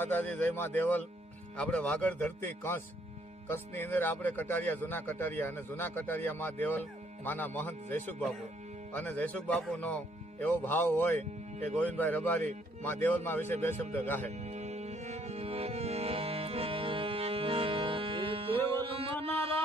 માતાજી, જય મા દેવલ. આપણે વાગડ ધરતી કચ્છની અંદર આપણે કટારિયા, જૂના કટારિયા, અને જૂના કટારિયામાં દેવલ માના મહંત જયસુખ બાપુ, અને જયસુખ બાપુનો એવો ભાવ હોય કે ગોવિંદભાઈ રબારી માં દેવલમાં વિશે બે શબ્દ ગાહે. દેવલ માના